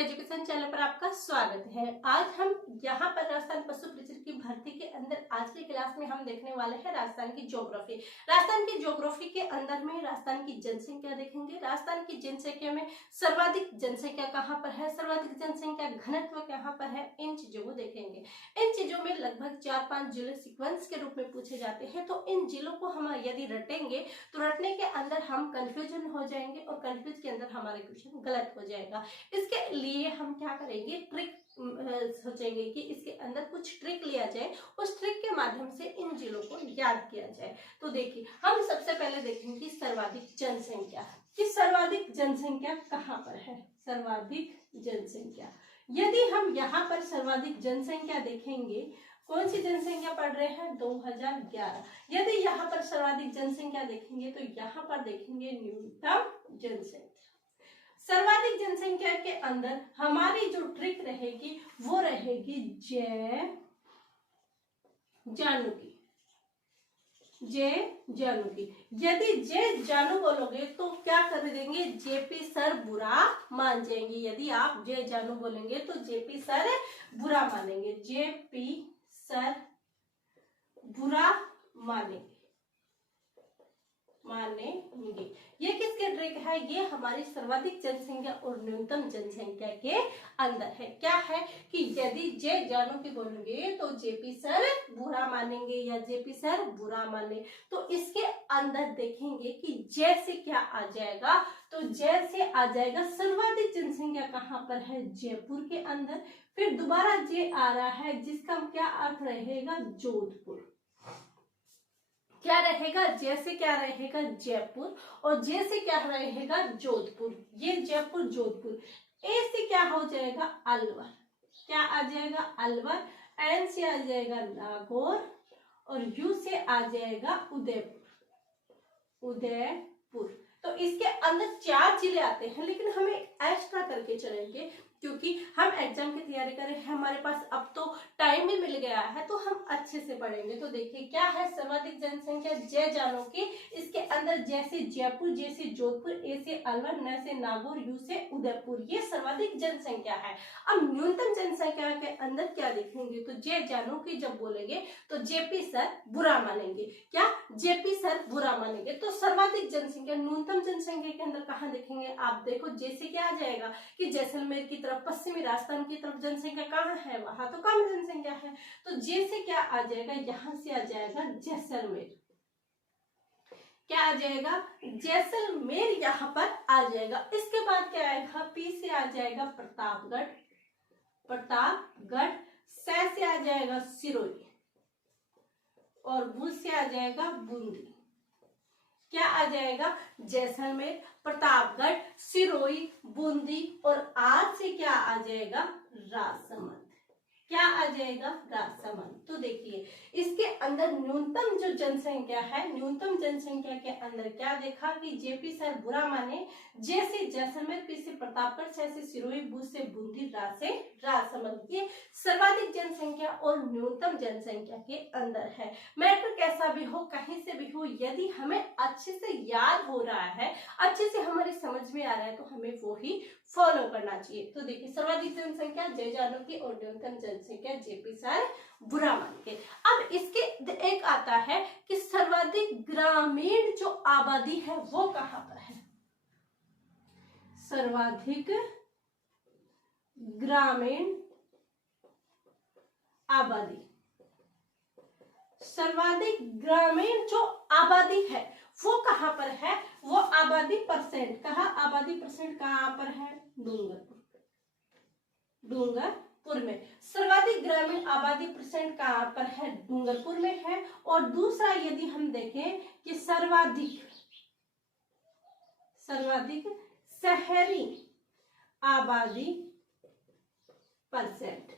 Education channel पर आपका स्वागत है। आज हम यहाँ पर राजस्थान पशु परिचर की भर्ती के अंदर आज की क्लास में हम देखने वाले हैं राजस्थान की ज्योग्राफी। राजस्थान की ज्योग्राफी के अंदर में राजस्थान की जनसंख्या देखेंगे। राजस्थान की जनसंख्या में सर्वाधिक जनसंख्या कहाँ पर है, सर्वाधिक जनसंख्या घनत्व कहाँ पर है, इन चीजों को देखेंगे। इन चीजों में लगभग 4-5 जिले सीक्वेंस के रूप में पूछे जाते हैं, तो इन जिलों को हम यदि रटेंगे तो रटने के अंदर हम कंफ्यूजन हो जाएंगे और कंफ्यूज के अंदर हमारा क्वेश्चन गलत हो जाएगा। इसके लिए हम क्या करेंगे, ट्रिक सोचेंगे कि इसके अंदर कुछ ट्रिक लिया जाए, उस ट्रिक के माध्यम से इन जिलों को याद किया जाए। तो देखिए, हम सबसे पहले देखेंगे सर्वाधिक जनसंख्या कि सर्वाधिक जनसंख्या कहाँ पर है। सर्वाधिक जनसंख्या, यदि हम यहाँ पर सर्वाधिक जनसंख्या देखेंगे, कौन सी जनसंख्या पढ़ रहे हैं 2011। यदि यहाँ पर सर्वाधिक जनसंख्या देखेंगे तो यहाँ पर देखेंगे न्यूनतम जनसंख्या। सर्वाधिक जनसंख्या के अंदर हमारी जो ट्रिक रहेगी वो रहेगी जय जानू की। यदि जय जानू बोलोगे तो क्या कर देंगे, जेपी सर बुरा मान जाएंगे। यदि आप जय जानू बोलेंगे तो जेपी सर बुरा मानेंगे, जेपी सर बुरा मानेंगे। ये किसके ट्रिक है, ये हमारी सर्वाधिक जनसंख्या और न्यूनतम जनसंख्या के अंदर है। क्या है कि यदि जय जानू की बोलेंगे तो जेपी सर बुरा मानेंगे या जेपी सर बुरा माने, तो इसके अंदर देखेंगे कि जय से क्या आ जाएगा, तो जय से आ जाएगा सर्वाधिक जनसंख्या कहाँ पर है, जयपुर के अंदर। फिर दोबारा जे आ रहा है जिसका क्या अर्थ रहेगा, जोधपुर। क्या रहेगा, जैसे क्या रहेगा जयपुर, और जैसे क्या रहेगा जोधपुर। ये जयपुर जोधपुर। ए से क्या हो जाएगा, अलवर। क्या आ जाएगा, अलवर। एन से आ जाएगा नागौर और यू से आ जाएगा उदयपुर। तो इसके अंदर 4 जिले आते हैं, लेकिन हमें एक्स्ट्रा करके चलेंगे क्योंकि हम एग्जाम की तैयारी कर रहे हैं, हमारे पास अब तो टाइम भी मिल गया है, तो हम अच्छे से पढ़ेंगे। तो देखिए क्या है, सर्वाधिक जनसंख्या जय जानू की, इसके अंदर जैसे जयपुर, जैसे जोधपुर, ए से अलवर, न से नागौर, यू से उदयपुर, ये सर्वाधिक जनसंख्या है। अब न्यूनतम जनसंख्या के अंदर क्या देखेंगे, तो जय जानू की जब बोलेंगे तो जेपी सर बुरा मानेंगे। क्या, जेपी सर बुरा मानेंगे। तो सर्वाधिक जनसंख्या न्यूनतम जनसंख्या के अंदर कहाँ देखेंगे, आप देखो जैसे क्या आ जाएगा कि जैसलमेर की पश्चिमी राजस्थान की तरफ जनसंख्या कहाँ है, वहां तो कम जनसंख्या है, तो जैसे क्या आ जाएगा, यहां से आ जाएगा जैसलमेर। क्या आ जाएगा, जैसलमेर यहाँ पर आ जाएगा। इसके बाद क्या आएगा, पी से आ जाएगा प्रतापगढ़, स से आ जाएगा सिरोही और बू से आ जाएगा बूंदी। क्या आ जाएगा, जैसलमेर, प्रतापगढ़, सिरोही, बूंदी और आज से क्या आ जाएगा, राजसमंद। क्या आ जाएगा, राजसमंद। तो देखिए इसके अंदर न्यूनतम जो जनसंख्या है, न्यूनतम जनसंख्या के अंदर क्या देखा कि जेपी सर बुरा माने, जैसे जैसलमेर, पी से प्रतापगढ़, से सिरोही, बू से बूंदी, रा से राजसमंद। ये सर्वाधिक जनसंख्या और न्यूनतम जनसंख्या के अंदर है। मैटर कैसा भी हो, कहीं से भी हो, यदि हमें अच्छे से याद हो रहा है, अच्छे से हमारी समझ में आ रहा है, तो हमें वो ही फॉलो करना चाहिए। तो देखिए सर्वाधिक जनसंख्या जय जानू की और न्यूनतम जनसंख्या जेपी सर बुरा मान के। अब इसके एक आता है कि सर्वाधिक ग्रामीण जो आबादी है वो कहाँ पर है। सर्वाधिक ग्रामीण आबादी, सर्वाधिक ग्रामीण जो आबादी है वो कहाँ पर है, वो आबादी परसेंट, कहा आबादी परसेंट कहाँ पर है, डूंगरपुर में। सर्वाधिक ग्रामीण आबादी परसेंट कहाँ पर है, डूंगरपुर में है। और दूसरा यदि हम देखें कि सर्वाधिक शहरी आबादी परसेंट,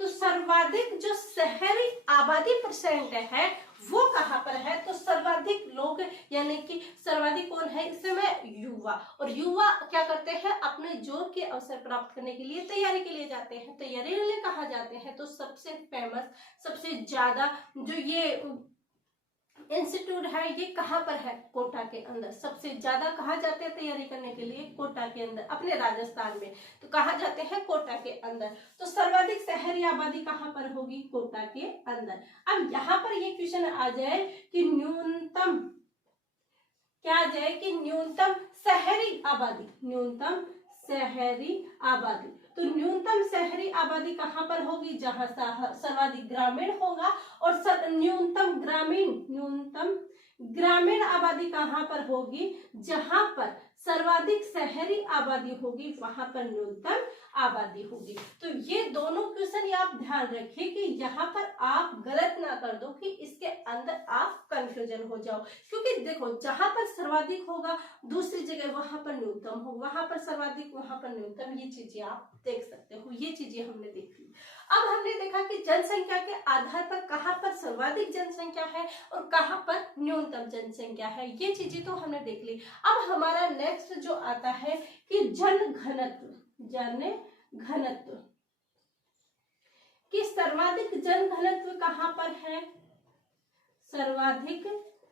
तो सर्वाधिक जो शहरी आबादी परसेंट है वो कहाँ पर है, तो सर्वाधिक लोग यानी कि सर्वाधिक कौन है इस समय, युवा। और युवा क्या करते हैं, अपने जॉब के अवसर प्राप्त करने के लिए तैयारी के लिए जाते हैं, तैयारी के लिए कहाँ जाते हैं, तो सबसे फेमस, सबसे ज्यादा जो ये इंस्टीट्यूट है ये कहाँ पर है? कोटा के अंदर। सबसे ज्यादा कहाँ जाते हैं तैयारी करने के लिए? कोटा के अंदर, अपने राजस्थान में। तो कहाँ जाते हैं? कोटा के अंदर। तो सर्वाधिक शहरी आबादी कहाँ पर होगी? कोटा के अंदर। अब यहाँ पर ये क्वेश्चन आ जाए कि न्यूनतम क्या आ जाए कि न्यूनतम शहरी आबादी, न्यूनतम शहरी आबादी। तो न्यूनतम शहरी आबादी कहाँ पर होगी? जहां सर्वाधिक ग्रामीण होगा। और न्यूनतम ग्रामीण आबादी कहाँ पर होगी? जहां पर सर्वाधिक शहरी आबादी होगी वहां पर न्यूनतम आबादी होगी। तो ये दोनों क्वेश्चन आप ध्यान रखिए कि यहाँ पर आप गलत ना कर दो कि इसके अंदर आप कंफ्यूजन हो जाओ। क्योंकि देखो जहां पर सर्वाधिक होगा दूसरी जगह वहां पर न्यूनतम हो, वहां पर सर्वाधिक वहां पर न्यूनतम, ये चीजें आप देख सकते हो। ये चीजें हमने देख ली। अब हमने देखा कि जनसंख्या के आधार पर कहाँ पर सर्वाधिक जनसंख्या है और कहाँ पर न्यूनतम जनसंख्या है, ये चीजें तो हमने देख ली। अब हमारा नेक्स्ट जो आता है कि जन घनत्व कि सर्वाधिक जन घनत्व कहाँ पर है? सर्वाधिक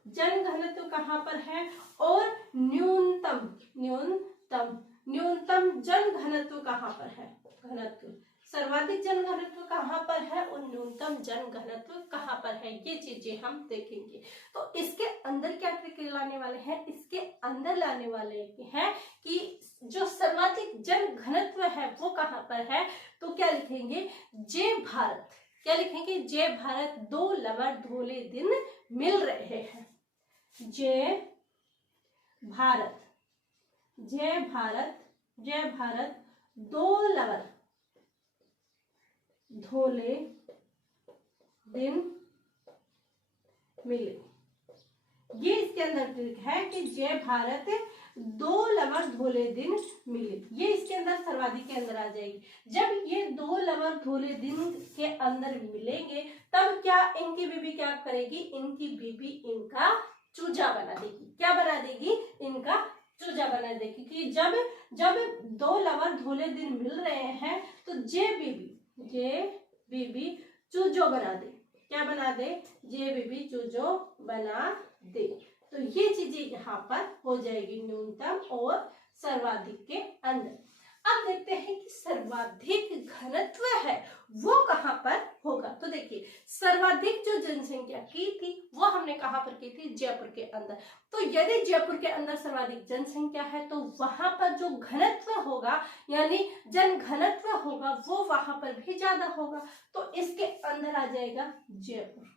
जन घनत्व कहाँ पर है? और न्यूनतम जन घनत्व कहाँ पर है? सर्वाधिक जन घनत्व कहाँ पर है और न्यूनतम जन घनत्व कहाँ पर है, ये चीजें हम देखेंगे। तो इसके अंदर क्या ट्रिक लाने वाले हैं? इसके अंदर लाने वाले हैं कि जो सर्वाधिक जन घनत्व है वो कहाँ पर है। तो क्या लिखेंगे? जय भारत। क्या लिखेंगे? जय भारत दो लवर धोले दिन मिल रहे हैं। जय भारत दो लवर धोले दिन मिले। ये इसके अंदर ट्रिक है कि जय भारत दो लवर धोले दिन मिले। ये इसके अंदर सर्वाधिक के अंदर आ जाएगी। जब ये दो लवर धोले दिन के अंदर मिलेंगे तब क्या इनकी बीबी क्या करेगी? इनकी बीबी इनका चूजा बना देगी। क्या बना देगी? इनका चूजा बना देगी। कि जब दो लवर धोले दिन मिल रहे हैं तो जे बीबी चूजो बना दे। क्या बना दे? जे बीबी चूजो बना दे। तो ये चीजें यहाँ पर हो जाएगी न्यूनतम और सर्वाधिक के अंदर। अब देखते हैं कि सर्वाधिक घनत्व है वो कहाँ पर होगा। तो देखिए सर्वाधिक जो जनसंख्या की थी वो हमने कहाँ पर की थी? जयपुर के अंदर। तो यदि जयपुर के अंदर सर्वाधिक जनसंख्या है तो वहां पर जो घनत्व होगा यानी जन घनत्व होगा वो वहां पर भी ज्यादा होगा। तो इसके अंदर आ जाएगा जयपुर।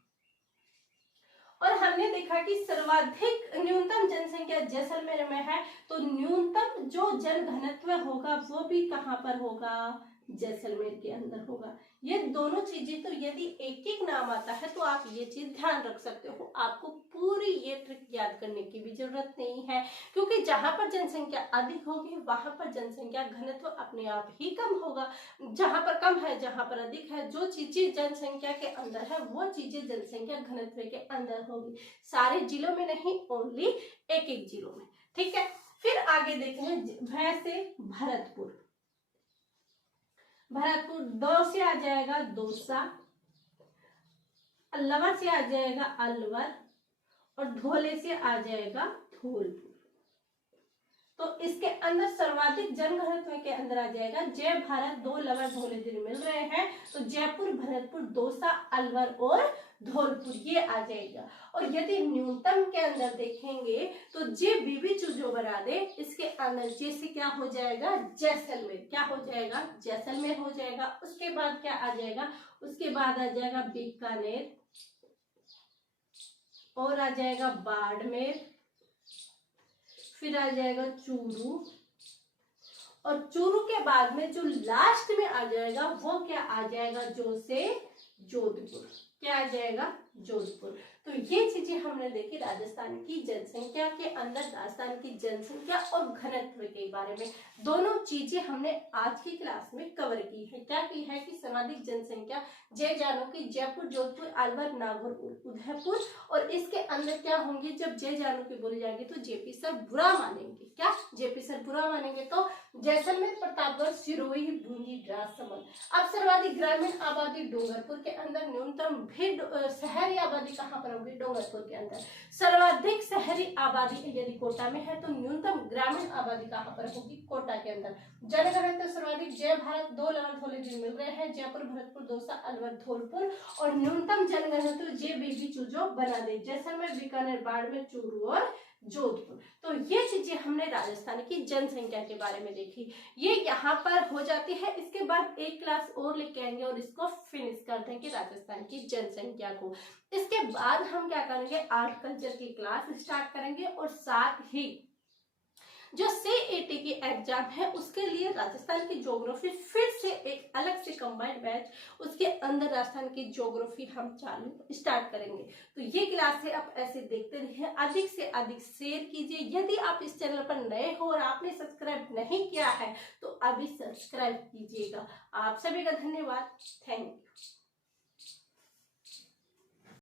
और हमने देखा कि सर्वाधिक न्यूनतम जनसंख्या जैसलमेर में है। तो न्यूनतम जो जन घनत्व होगा वो भी कहाँ पर होगा? जैसलमेर के अंदर होगा। ये दोनों चीजें तो यदि एक एक नाम आता है तो आप ये चीज ध्यान रख सकते हो। आपको पूरी ये ट्रिक याद करने की भी जरूरत नहीं है क्योंकि जहां पर जनसंख्या अधिक होगी वहां पर जनसंख्या घनत्व अपने आप ही कम होगा। जहां पर कम है जहां पर अधिक है, जो चीजें जनसंख्या के अंदर है वो चीजें जनसंख्या घनत्व के अंदर होगी। सारे जिलों में नहीं, ओनली एक एक जिलों में। ठीक है, फिर आगे देखें भय से भरतपुर। दो से आ जाएगा दौसा, लवर से आ जाएगा अलवर और धोले से आ जाएगा धौलपुर। तो इसके अंदर सर्वाधिक जनघनत्व के अंदर आ जाएगा जय भारत दो लवर धोले दिन मिल रहे हैं। तो जयपुर, भरतपुर, दौसा, अलवर और धौलपुर ये आ जाएगा। और यदि न्यूनतम के अंदर देखेंगे तो जे बीबी चूजो बना दे, इसके अंदर जे से क्या हो जाएगा? जैसलमेर। क्या हो जाएगा? जैसलमेर हो जाएगा। उसके बाद क्या आ जाएगा? उसके बाद आ जाएगा बीकानेर और आ जाएगा बाड़मेर, फिर आ जाएगा चूरू और चूरू के बाद में जो लास्ट में आ जाएगा वो क्या आ जाएगा? जो से जोधपुर। क्या आ जाएगा? जोधपुर। तो ये चीजें हमने देखी राजस्थान की जनसंख्या के अंदर, राजस्थान की जनसंख्या और घनत्व के बारे में। दोनों चीजें हमने आज की क्लास में कवर की है। क्या की है कि सर्वाधिक जनसंख्या जय जानो की जयपुर, जोधपुर, अलवर, नागौर, उदयपुर। और इसके अंदर क्या होंगे? जब जय जानो की बोली जाएगी तो जेपी सर बुरा मानेंगे। क्या? जेपी सर बुरा मानेंगे। तो जैसलमेर, प्रतापगढ़, सिरोही, बूंदी, राजसमंद। अब सर्वाधिक ग्रामीण आबादी डूंगरपुर के अंदर, न्यूनतम भी शहरी आबादी कहाँ पर होगी डूंगरपुर के अंदर। सर्वाधिक शहरी आबादी यदि कोटा में है तो न्यूनतम ग्रामीण आबादी कहाँ पर होगी, कोटा के अंदर। जनघनत्व सर्वाधिक जय भारत 2 लगातार मिल रहे हैं, जयपुर, भरतपुर, दौसा, अलवर, धौलपुर। और न्यूनतम जनघनत्व जे बेबी चूजो बना दे, जैसलमेर, बीकानेर, बाड़मेर, चूरू और जोधपुर। तो ये चीजें हमने राजस्थान की जनसंख्या के बारे में देखी, ये यहाँ पर हो जाती है। इसके बाद एक क्लास और लेके आएंगे और इसको फिनिश कर देंगे राजस्थान की जनसंख्या को। इसके बाद हम क्या करेंगे, आर्ट कल्चर की क्लास स्टार्ट करेंगे और साथ ही जो CET की एग्जाम है उसके लिए राजस्थान की ज्योग्राफी फिर से एक अलग से कंबाइंड बैच, उसके अंदर राजस्थान की ज्योग्राफी हम चालू स्टार्ट करेंगे। तो ये क्लास है, आप ऐसे देखते रहिए, अधिक से अधिक शेयर कीजिए। यदि आप इस चैनल पर नए हो और आपने सब्सक्राइब नहीं किया है तो अभी सब्सक्राइब कीजिएगा। आप सभी का धन्यवाद, थैंक यू।